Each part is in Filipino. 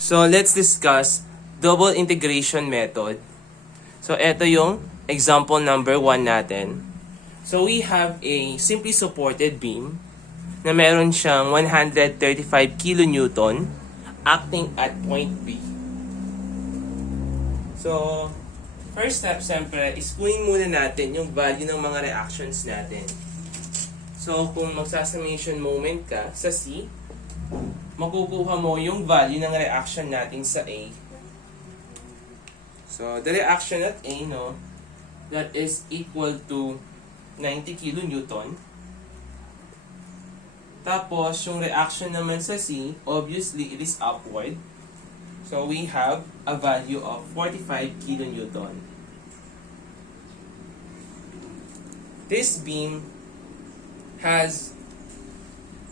So, let's discuss double integration method. So, ito yung example number 1 natin. So, we have a simply supported beam na meron siyang 135 kilonewton acting at point B. So, first step, siyempre, is kunin muna natin yung value ng mga reactions natin. So, kung magsa-summation moment ka sa C, makukuha mo yung value ng reaction natin sa A. So, the reaction at A, no, that is equal to 90 kilonewton. Tapos, yung reaction naman sa C, obviously, it is upward. So, we have a value of 45 kilonewton. This beam has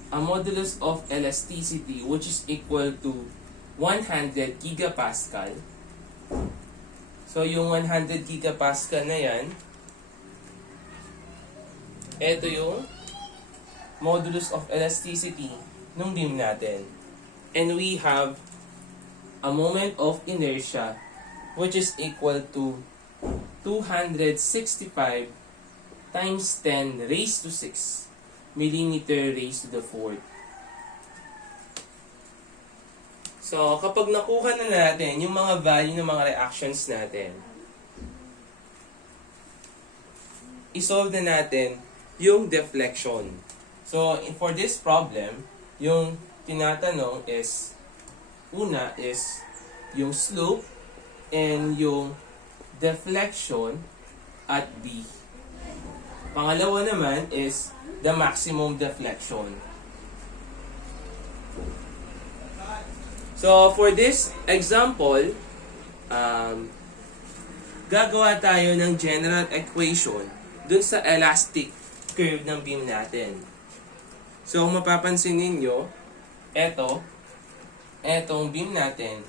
a modulus of elasticity which is equal to 100 gigapascal. So, yung 100 gigapascal na yan, ito yung modulus of elasticity ng beam natin. And we have a moment of inertia which is equal to 265 times 10 raised to 6 millimeter raised to the 4th. So, kapag nakuha na natin yung mga value ng mga reactions natin, isolve na natin yung deflection. So, for this problem, yung tinatanong is, una is yung slope and yung deflection at B. Pangalawa naman is the maximum deflection. So, for this example, gagawa tayo ng general equation dun sa elastic curve ng beam natin. So, mapapansin ninyo, etong beam natin,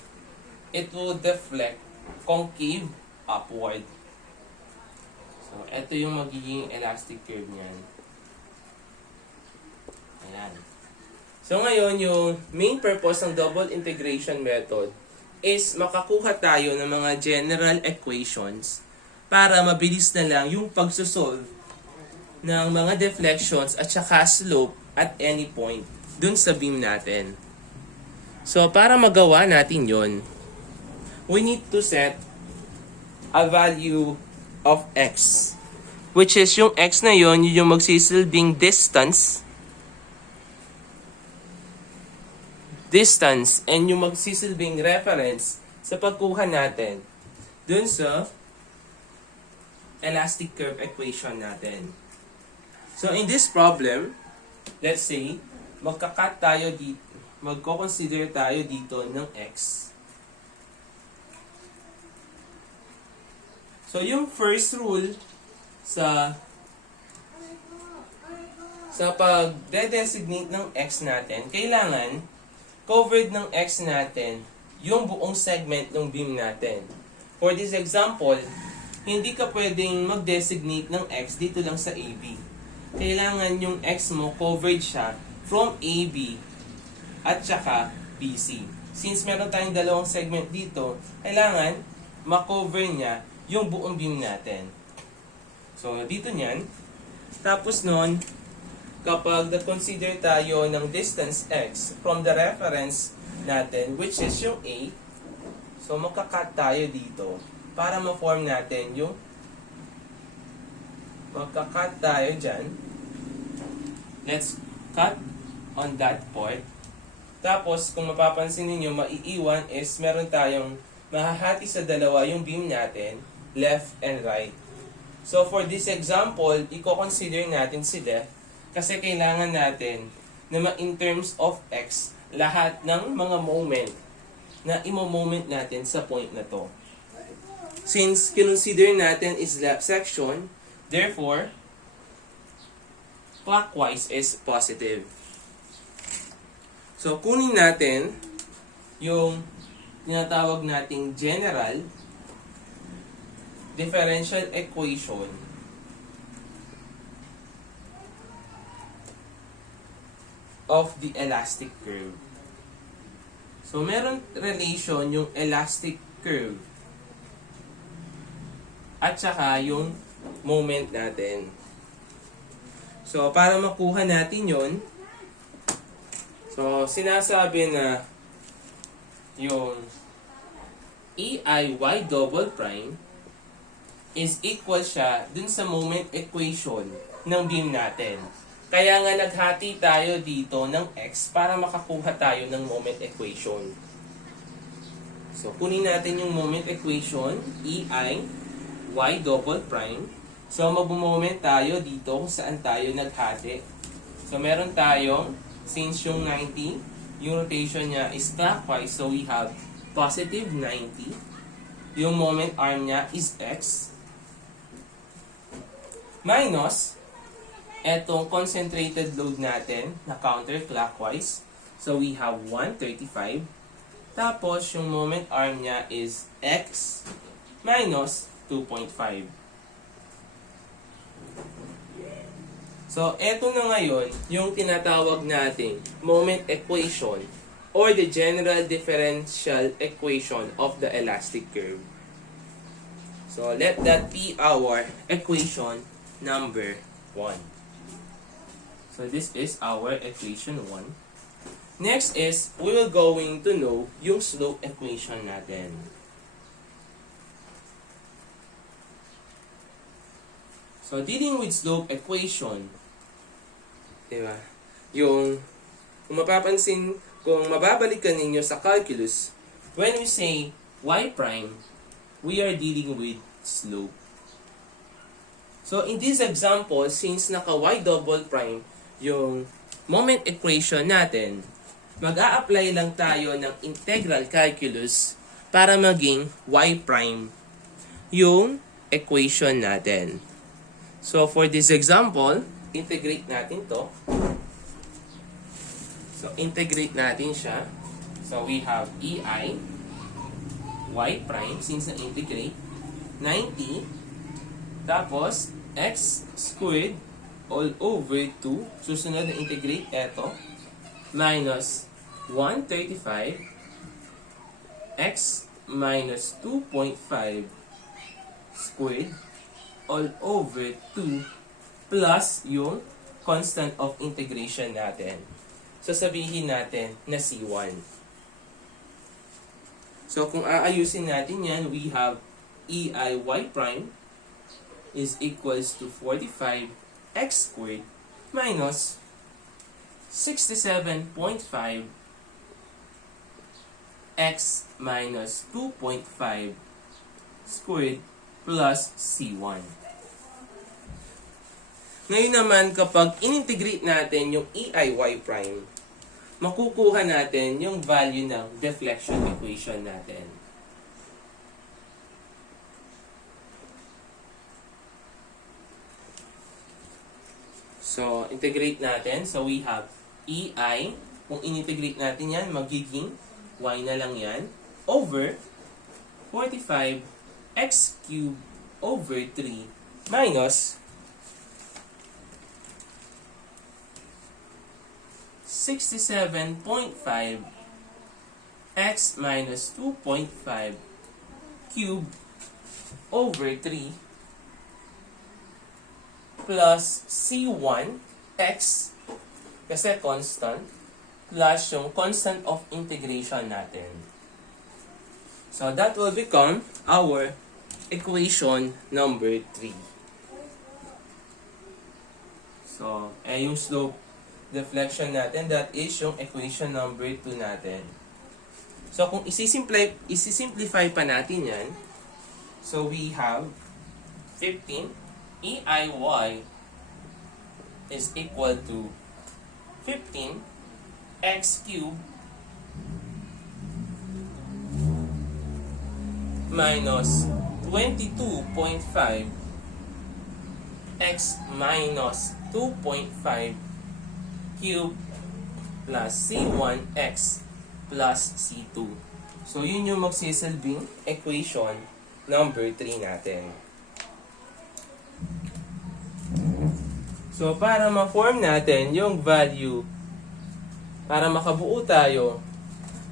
it will deflect concave upward. So, ito yung magiging elastic curve niyan. Ayan. So, ngayon, yung main purpose ng double integration method is makakuha tayo ng mga general equations para mabilis na lang yung pagsosolve ng mga deflections at saka slope at any point dun sa beam natin. So, para magawa natin yon, we need to set a value of x, which is yung x na yon, yung magsisilbing distance, and yung magsisilbing reference sa pagkuha natin dun sa elastic curve equation natin. So, in this problem, let's say, magko-consider tayo dito ng x. So, yung first rule sa pag-designate ng x natin, kailangan covered ng x natin yung buong segment ng beam natin. For this example, hindi ka pwedeng mag-designate ng x dito lang sa AB. Kailangan yung x mo covered siya from AB at saka BC. Since meron tayong dalawang segment dito, kailangan makover niya yung buong beam natin. So, dito niyan. Tapos nun, kapag na-consider tayo ng distance x from the reference natin, which is yung A, so magka-cut tayo dito para ma-form natin yung magka-cut tayo dyan. Let's cut on that part. Tapos, kung mapapansin ninyo, maiiwan is meron tayong mahahati sa dalawa yung beam natin, left and right. So, for this example, i-consider natin si left kasi kailangan natin na in terms of x, lahat ng mga moment na imo-moment natin sa point na to. Since kinonsider natin is left section, therefore, clockwise is positive. So, kunin natin yung tinatawag nating general differential equation of the elastic curve. So, meron relation yung elastic curve at saka yung moment natin. So, para makuha natin yon, so, sinasabi na yung EIY double prime is equal siya dun sa moment equation ng beam natin. Kaya nga naghati tayo dito ng x para makakuha tayo ng moment equation. So, kunin natin yung moment equation, EI, y double prime. So, mag-moment tayo dito kung saan tayo naghati. So, meron tayong, since yung 90, yung rotation niya is clockwise, so we have positive 90. Yung moment arm niya is x. Minus, etong concentrated load natin na counterclockwise. So, we have 135. Tapos, yung moment arm niya is x minus 2.5. So, eto na ngayon yung tinatawag nating moment equation or the general differential equation of the elastic curve. So, let that be our equation number 1. So, this is our equation 1. Next is, we will going to know yung slope equation natin. So, dealing with slope equation, diba? Yung, kung mapapansin, kung mababalikan ninyo sa calculus, when we say y prime, we are dealing with slope. So, in this example, since naka-y double prime yung moment equation natin, mag-a-apply lang tayo ng integral calculus para maging y prime yung equation natin. So, for this example, integrate natin to. So, integrate natin siya. So, we have EI y prime, since na-integrate, 90, tapos, x squared all over 2, susunod na integrate eto, minus 135 x minus 2.5 squared all over 2 plus yung constant of integration natin. So, sabihin natin na C1. So, kung aayusin natin yan, we have EIY prime is equals to 45 x squared minus 67.5 x minus 2.5 squared plus C1. Ngayon naman, kapag in-integrate natin yung EIY prime, makukuha natin yung value ng deflection equation natin. So, integrate natin. So, we have EI. Kung in-integrate natin yan, magiging y na lang yan over 45 x cubed over 3 minus 67.5 x minus 2.5 cubed over 3 plus C1 x kasi constant plus yung constant of integration natin. So that will become our equation number 3. So, yung slope deflection natin, that is yung equation number 2 natin. So, kung isi-simplify pa natin yan, so we have 15 EIY is equal to 15 x cubed minus 22.5 x minus 2.5 cube plus C1x plus C2. So, yun yung magsisilbing equation number 3 natin. So, para ma-form natin yung value, para makabuo tayo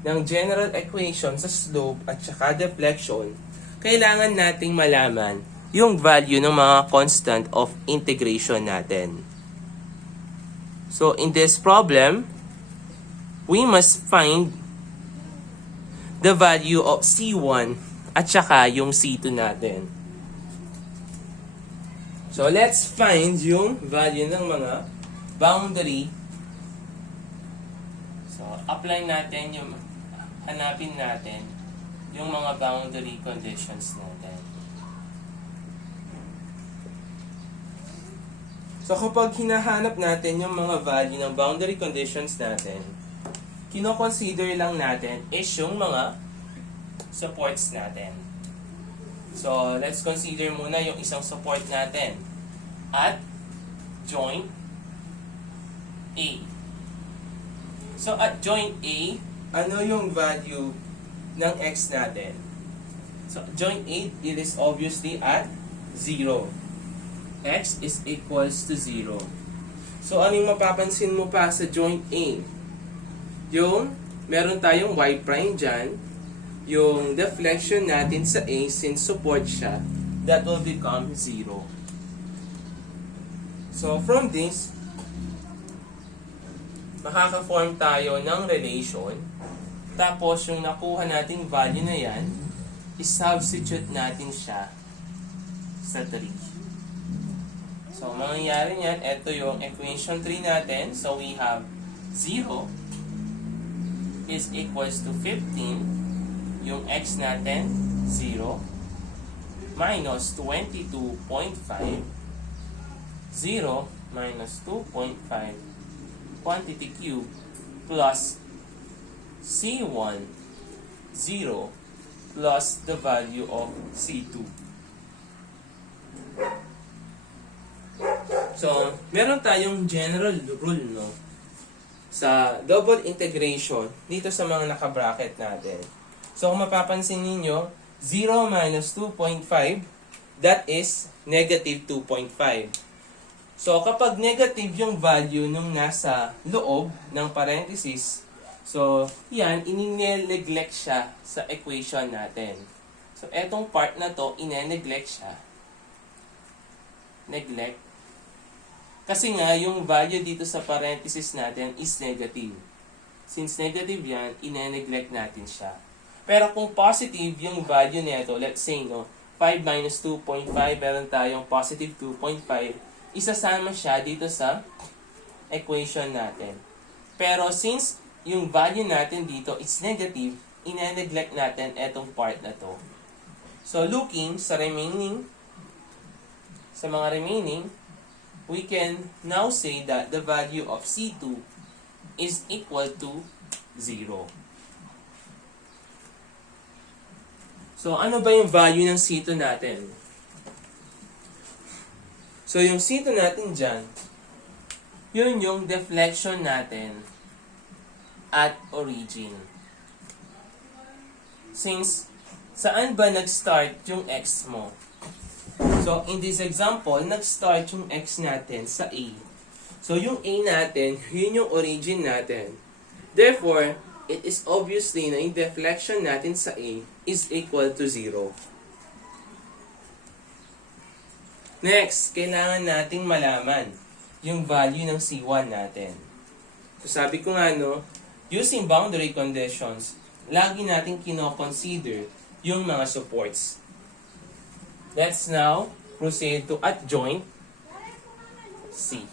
ng general equation sa slope at saka deflection, kailangan nating malaman yung value ng mga constant of integration natin. So in this problem, we must find the value of C1 at saka yung C2 natin. So let's find yung value ng mga boundary. So apply natin yung hanapin natin yung mga boundary conditions natin. So kapag hinahanap natin yung mga value ng boundary conditions natin, kino-consider lang natin is yung mga supports natin. So let's consider muna yung isang support natin at joint A. So at joint A, ano yung value ng x natin? So joint A, it is obviously at 0. X is equals to 0. So ano yung mapapansin mo pa sa joint A? Yung meron tayong y prime dyan, yung deflection natin sa A, since support siya, that will become 0. So from this, makaka-form tayo ng relation. Tapos yung nakuha nating value na yan, i-substitute natin siya sa 3. So mangyayari niyan, ito yung equation 3 natin. So we have 0 is equals to 15, yung x natin 0, minus 22.5, 0 minus 2.5 quantity cube plus C1 0 plus the value of C2. So, meron tayong general rule, no? Sa double integration, dito sa mga naka-bracket natin. So, kung mapapansin ninyo, 0 minus 2.5, that is negative 2.5. So, kapag negative yung value nung nasa loob ng parenthesis, so, yan, inineglect siya sa equation natin. So, etong part na to, ine-neglect siya. Neglect. Kasi nga, yung value dito sa parenthesis natin is negative. Since negative yan, ine-neglect natin siya. Pero kung positive yung value nito, let's say, no, 5 minus 2.5, meron tayong positive 2.5, isasama siya dito sa equation natin. Pero since yung value natin dito is negative, ine-neglect natin etong part na to. So, looking sa mga remaining, we can now say that the value of C2 is equal to 0. So, ano ba yung value ng C2 natin? So, yung C2 natin dyan, yun yung deflection natin at origin. Since, saan ba nag-start yung X mo? So, in this example, nag-start yung X natin sa A. So, yung A natin, yun yung origin natin. Therefore, it is obviously na yung deflection natin sa A is equal to 0. Next, kailangan nating malaman yung value ng C1 natin. So, sabi ko nga, no, using boundary conditions, lagi nating kino-consider yung mga supports. Let's now proceed to at joint C.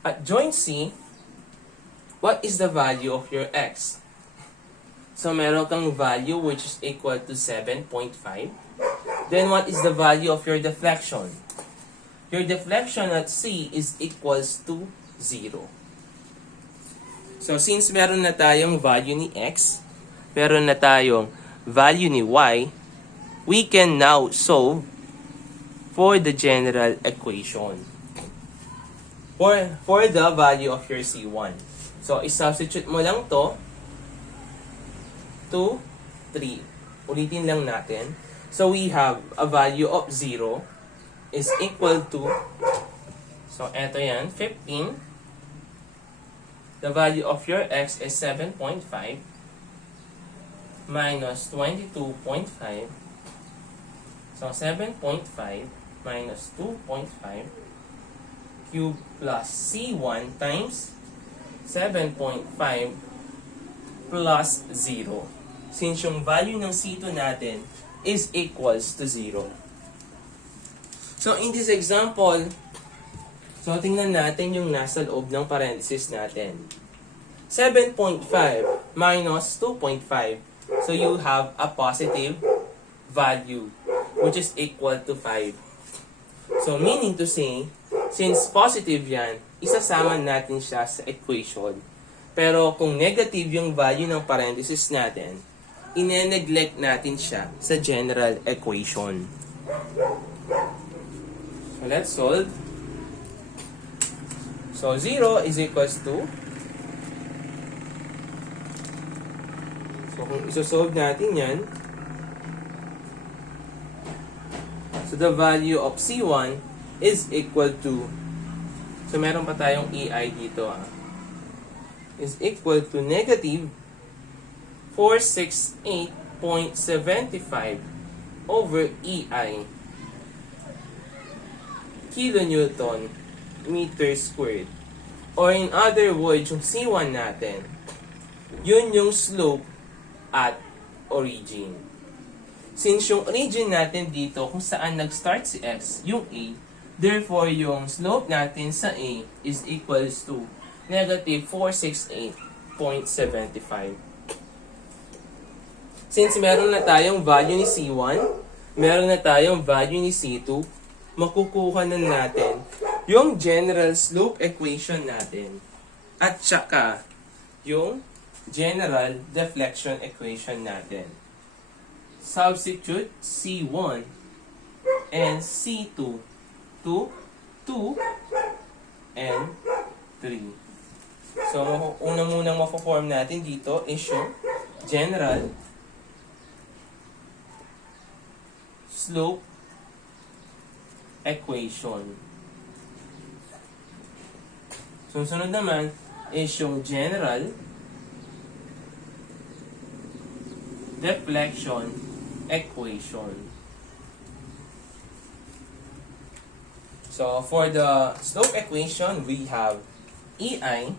At joint C, what is the value of your X? So, meron kang value which is equal to 7.5. Then, what is the value of your deflection? Your deflection at C is equals to 0. So, since meron na tayong value ni X, meron na tayong value ni Y, we can now solve for the general equation. For the value of your C1. So, isubstitute mo lang to 2, 3. Ulitin lang natin. So, we have a value of 0 is equal to, so, eto yan, 15. the value of your x is 7.5 minus 22.5. So 7.5 minus 2.5 cube plus C1 times 7.5 plus 0. Since yung value ng C2 natin is equals to 0. So in this example, so tingnan natin yung nasa loob ng parenthesis natin. 7.5 minus 2.5. So you have a positive value, which is equal to 5. So meaning to say, since positive yan, isasama natin siya sa equation. Pero kung negative yung value ng parenthesis natin, ine-neglect natin siya sa general equation. So let's solve. So 0 is equals to, so kung isosolve natin yan, so the value of C1 is equal to, so meron pa tayong EI dito is equal to negative 468.75 over EI kilonewton meter squared. Or in other words, yung C1 natin, yun yung slope at origin. Since yung origin natin dito, kung saan nag-start si x, yung A, therefore yung slope natin sa A is equals to negative 468.75. Since meron na tayong value ni C1, meron na tayong value ni C2, makukuha na natin yung general slope equation natin at saka yung general deflection equation natin. Substitute C1 and C2 to 2 and 3. So, una munang mapo-form natin dito is yung general slope equation. Susunod naman is yung general deflection equation. So, for the slope equation, we have EI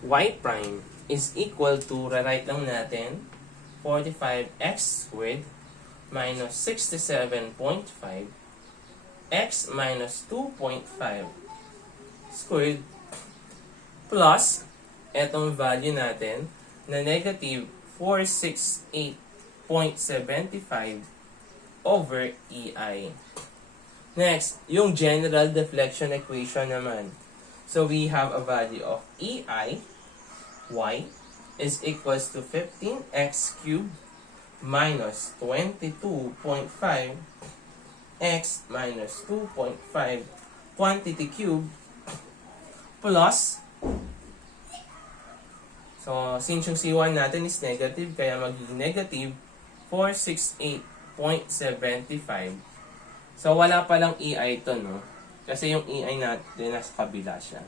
y prime is equal to, rewrite lang natin, 45x squared minus 67.5 x minus 2.5 squared plus etong value natin na negative 468.75 over EI. Next, yung general deflection equation naman. So we have a value of EI y is equals to 15x cubed minus 22.5 x minus 2.5 quantity cube plus, so since yung C1 natin is negative, kaya magiging negative 468.75. So wala palang EI to, no? Kasi yung EI natin nasa kabila siya.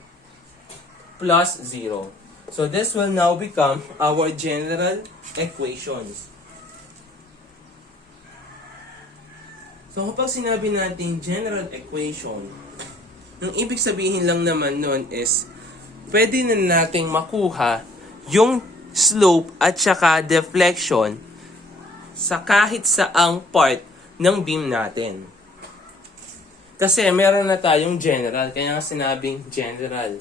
Plus 0. So this will now become our general equations. So kapag sinabi natin general equation, yung ibig sabihin lang naman nun is, pwede na nating makuha yung slope at saka deflection sa kahit saang part ng beam natin. Kasi meron na tayong general, kaya nga sinabing general.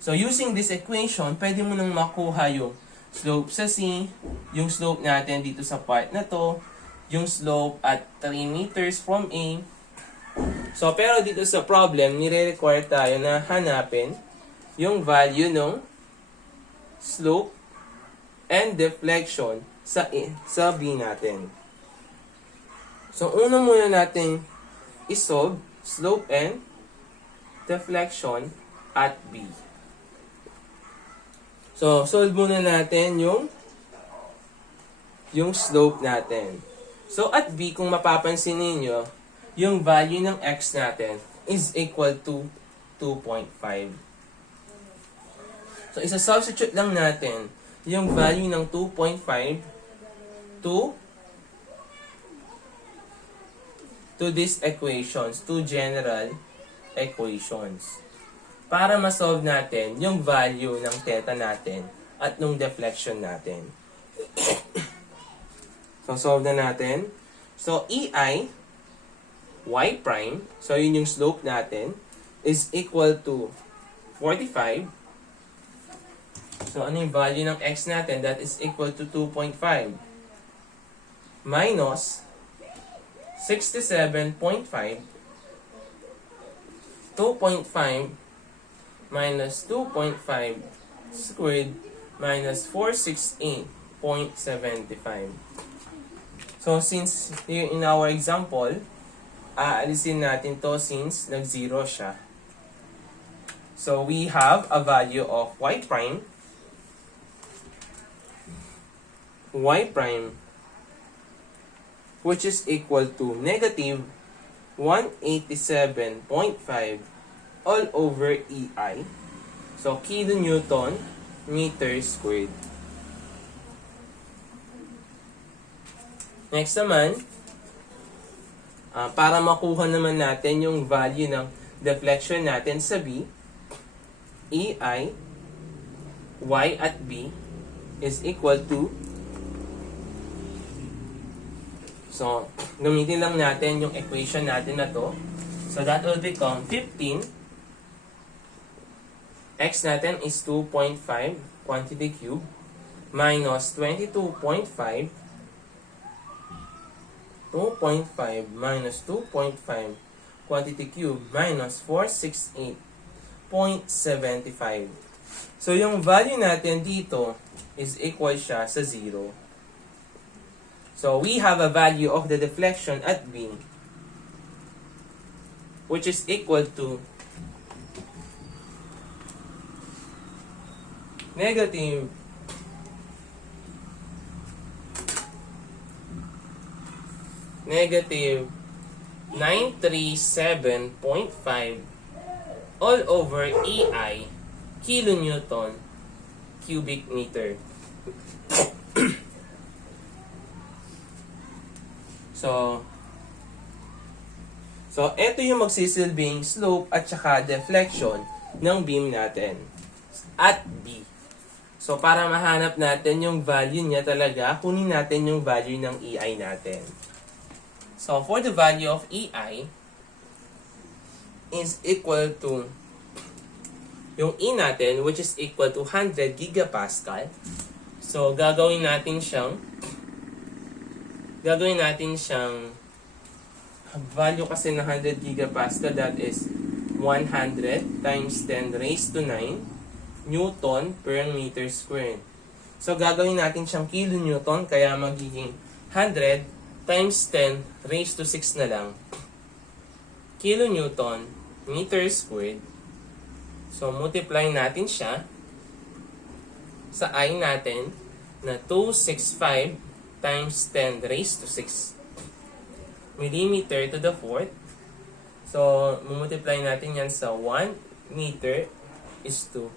So using this equation, pwede mo nang makuha yung slope sa C, yung slope natin dito sa part na to, yung slope at 3 meters from A. So, pero dito sa problem, nire-require tayo na hanapin yung value ng slope and deflection sa B natin. So, una muna natin isolve slope and deflection at B. So, solve muna natin yung slope natin. So, at B, kung mapapansin ninyo, yung value ng x natin is equal to 2.5. So, isa-substitute lang natin yung value ng 2.5 to these equations, to general equations. Para ma-solve natin yung value ng theta natin at nung deflection natin. So, solve na natin. So, EI, y prime, so yun yung slope natin, is equal to 45. So, ano yung value ng x natin? That is equal to 2.5 minus 67.5. 2.5 minus 2.5 squared minus 468.75. So, since in our example, aalisin natin to since nag-zero siya. So, we have a value of y prime, which is equal to negative 187.5 all over EI. So, kilonewton meter squared. Next naman, para makuha naman natin yung value ng deflection natin sa B, EI, y at B is equal to, so, gamitin lang natin yung equation natin na to. So, that will become 15. X natin is 2.5 quantity cube minus 22.5. 2.5 minus 2.5 quantity cube minus 468.75. So, yung value natin dito is equal siya sa 0. So, we have a value of the deflection at B, which is equal to negative 937.5 all over EI kilonewton cubic meter. So, ito yung magsisilbing slope at saka deflection ng beam natin at B. So, para mahanap natin yung value niya talaga, kunin natin yung value ng EI natin. So, for the value of EI is equal to yung E natin, which is equal to 100 gigapascal. So, gagawin natin siyang value kasi ng 100 gigapascal, that is 100 times 10 raised to 9 Newton per meter squared. So, gagawin natin siyang kilonewton, kaya magiging 100 times 10 raised to 6 na lang. Kilonewton meter squared. So, multiply natin siya sa I natin na 265 times 10 raised to 6 millimeter to the fourth. So, multiply natin yan sa 1 meter is to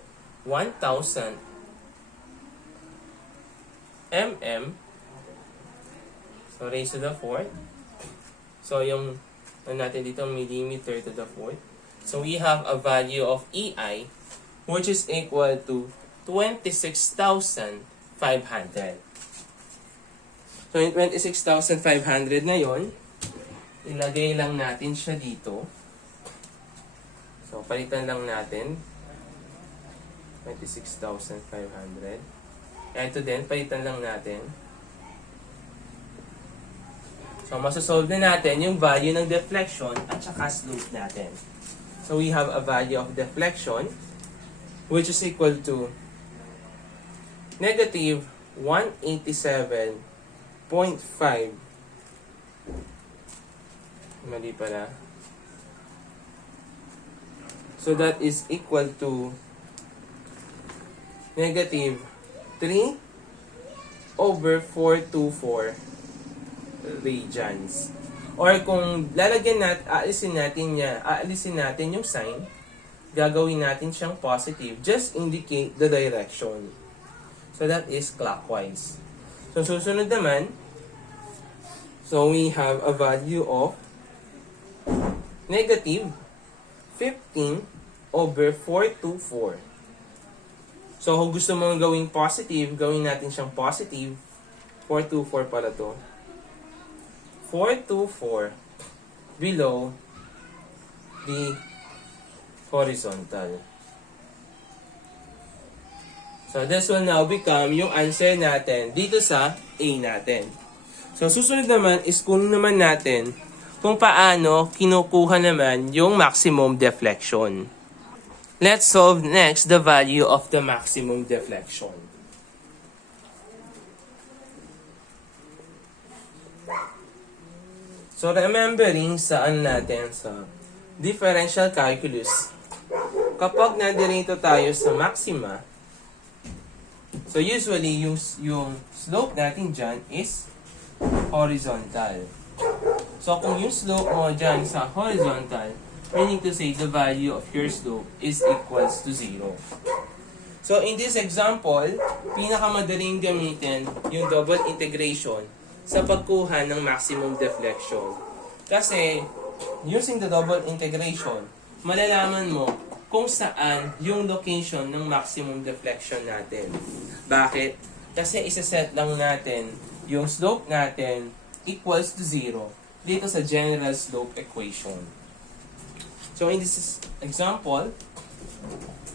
1,000 mm. So, raised to the fourth. So, yung natin dito, millimeter to the fourth. So, we have a value of EI which is equal to 26,500. So, yung 26,500 na yon, ilagay lang natin siya dito. So, palitan lang natin. 26,500. Ito din, palitan lang natin. So, masasolve na natin yung value ng deflection at saka slope natin. So, we have a value of deflection which is equal to negative 187.5. Mali pala. So, that is equal to negative 3 over 424 radians. Or kung lalagyan natin, aalisin natin yung sign. gagawin natin siyang positive. Just indicate the direction. So that is clockwise. So susunod naman, so we have a value of negative 15 over 424. So kung gusto mong gawing positive, gawin natin siyang positive. 424 pala to. 424 below the horizontal. So this will now become yung answer natin dito sa A natin. So susunod naman is kunin naman natin kung paano kinukuha naman yung maximum deflection. Let's solve next the value of the maximum deflection. So remembering sa natin sa differential calculus, kapag nandirito tayo sa maxima, so usually yung slope natin dyan is horizontal. So kung yung slope mo dyan sa horizontal, meaning to say the value of your slope is equals to 0. So in this example, pinakamadaling gamitin yung double integration sa pagkuha ng maximum deflection. Kasi using the double integration, malalaman mo kung saan yung location ng maximum deflection natin. Bakit? Kasi isa-set lang natin yung slope natin equals to 0 dito sa general slope equation. So in this example,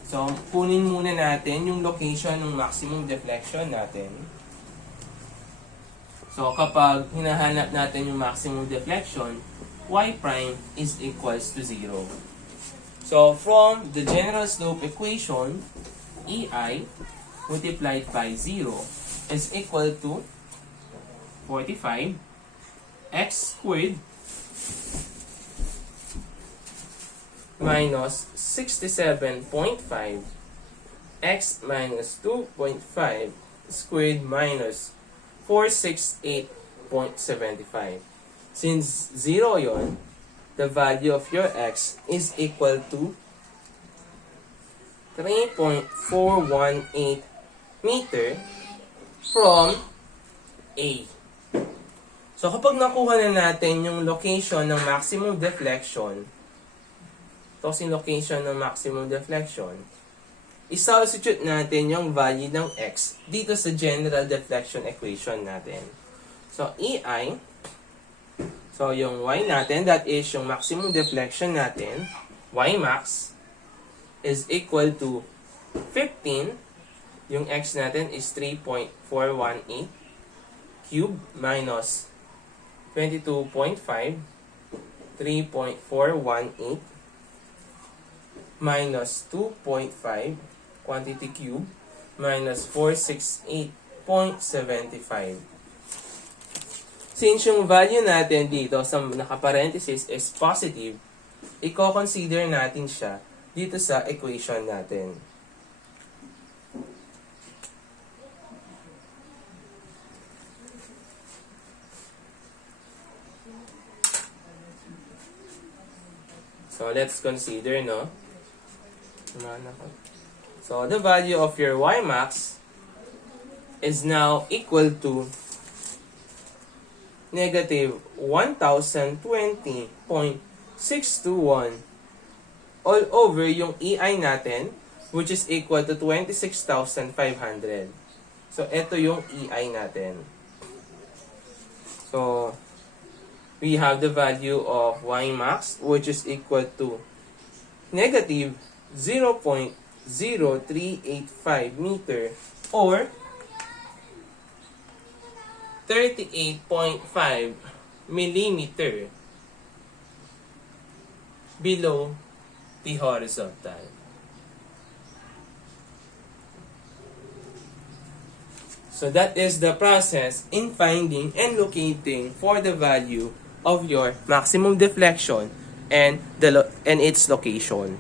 so kunin muna natin yung location ng maximum deflection natin. So kapag hinahanap natin yung maximum deflection, y prime is equals to 0. So, from the general slope equation, EI multiplied by 0 is equal to 45 x squared minus 67.5 x minus 2.5 squared minus 468.75. Since 0 yon, the value of your x is equal to 3.418 meter from A. So kapag nakuha na natin yung location ng maximum deflection, ito yung location ng maximum deflection, i-substitute natin yung value ng x dito sa general deflection equation natin. So EI, so yung y natin, that is yung maximum deflection natin, y max, is equal to 15. Yung x natin is 3.418 cube minus 22.5, 3.418 minus 2.5 quantity cube minus 468.75. Since yung value natin dito sa naka-parenthesis is positive, i-consider natin siya dito sa equation natin. So let's consider, no? So the value of your y max is now equal to negative 1,020.621 all over yung EI natin, which is equal to 26,500. So, ito yung EI natin. So, we have the value of y max, which is equal to negative 0.0385 meter or 38.5 millimeter below the horizontal. So that is the process in finding and locating for the value of your maximum deflection and its location.